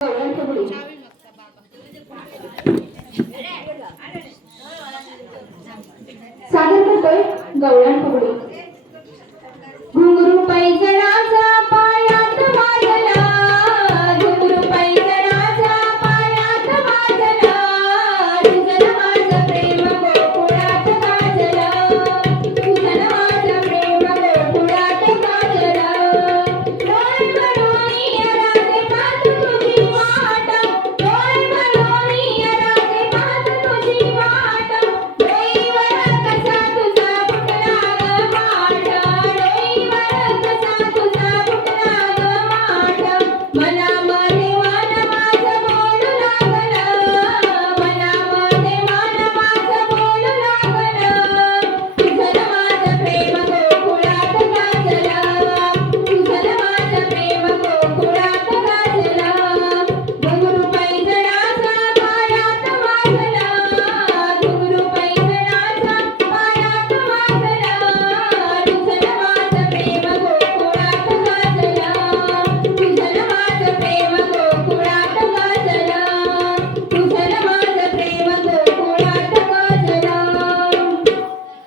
गवळण सादर करतोय गवळण फुगडी.